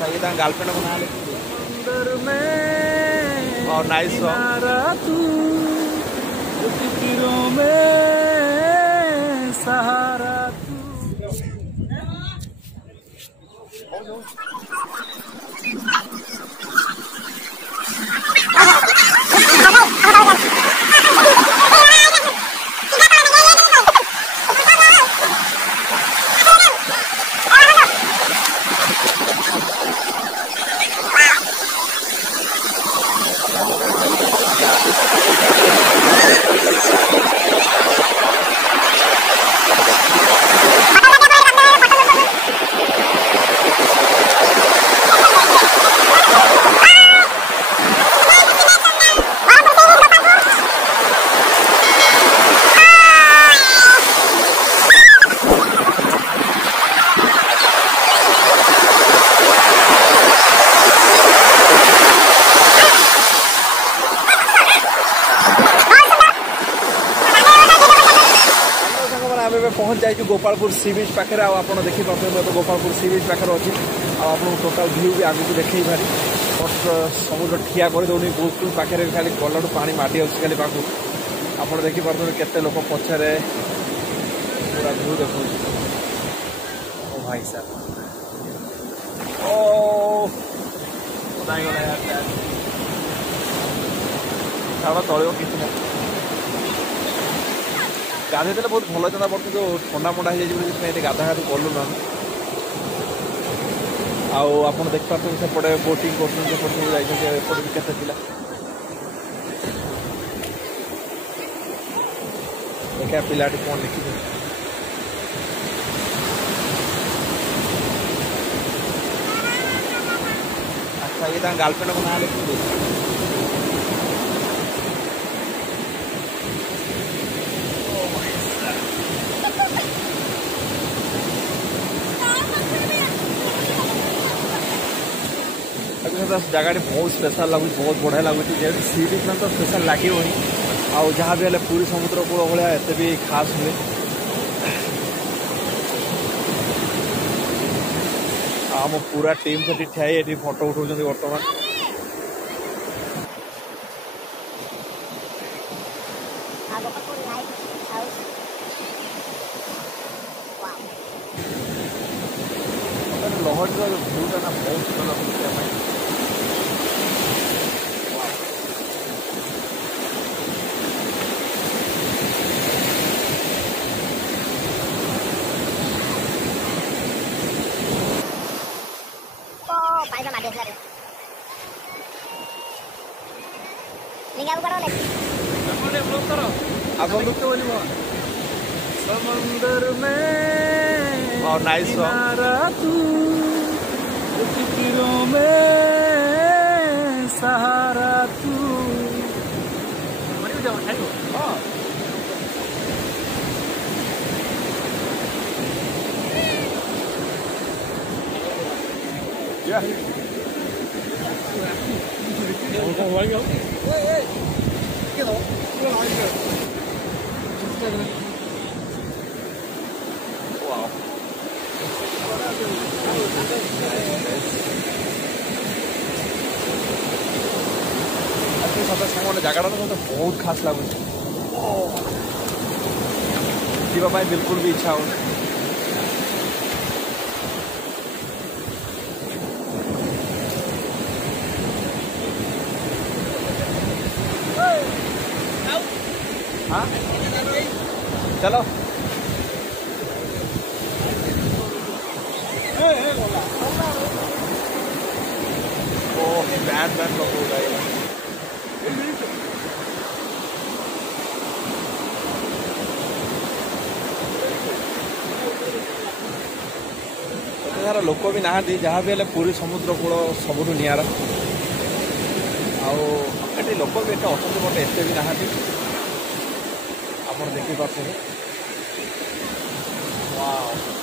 अच्छा ये गर्लफ्रेंड को ना अंदर में और नाइस तू फिक्रों में सहारा तू। पहुँच जाइए गोपालपुर सी बीच पाखे आप देखिए मैं तो गोपालपुर सी बीच पाखे अच्छी आपको टोटाल व्यू भी आगे देखे भारी बट समुद्र ठिया कर दौनी बिल्कुल पाखे खाली गलू पानी माटी अच्छी खाली पाखु आप देखिए केते लोक पछरे पूरा व्यू देखो ओ भाई साहब ओ गला यार तल कि गाधे देले बहुत भल था बट जो ठंडा मंडा हो जाए गाधा गाधि कलु ना आप देखिए सेपटे बोटिंग करपटे भी केते पिला देखा पिलाटी कौन लिखी अच्छा ये गर्लफ्रेंड को ना लिखी जगह बहुत स्पेशल लगुच बहुत बढ़िया लगुच जेहतु सी बीच में तो स्पेशल लगे आउ जहाँ भी हेल्ले पूरी समुद्र कूल भाया एत भी खास हुए आम पूरा टीम से ठिया ये फोटो उठाऊँ बर्तमान लहर भ्यूटा ना बहुत भल समंदर में और नाइस तू फिक्रों में सहारा तू। सामने जगह मत बहुत खास लगुच जावाई बिल्कुल भी इच्छा हो हाँ चलो बैंड बैंड लोग हो गए सारा लोक भी नहांती जहाँ भी पूरी समुद्र कूल सबुठ निरा आठ लोक भी एट अच्छा बट एत भी नहांती आप देखिए वाव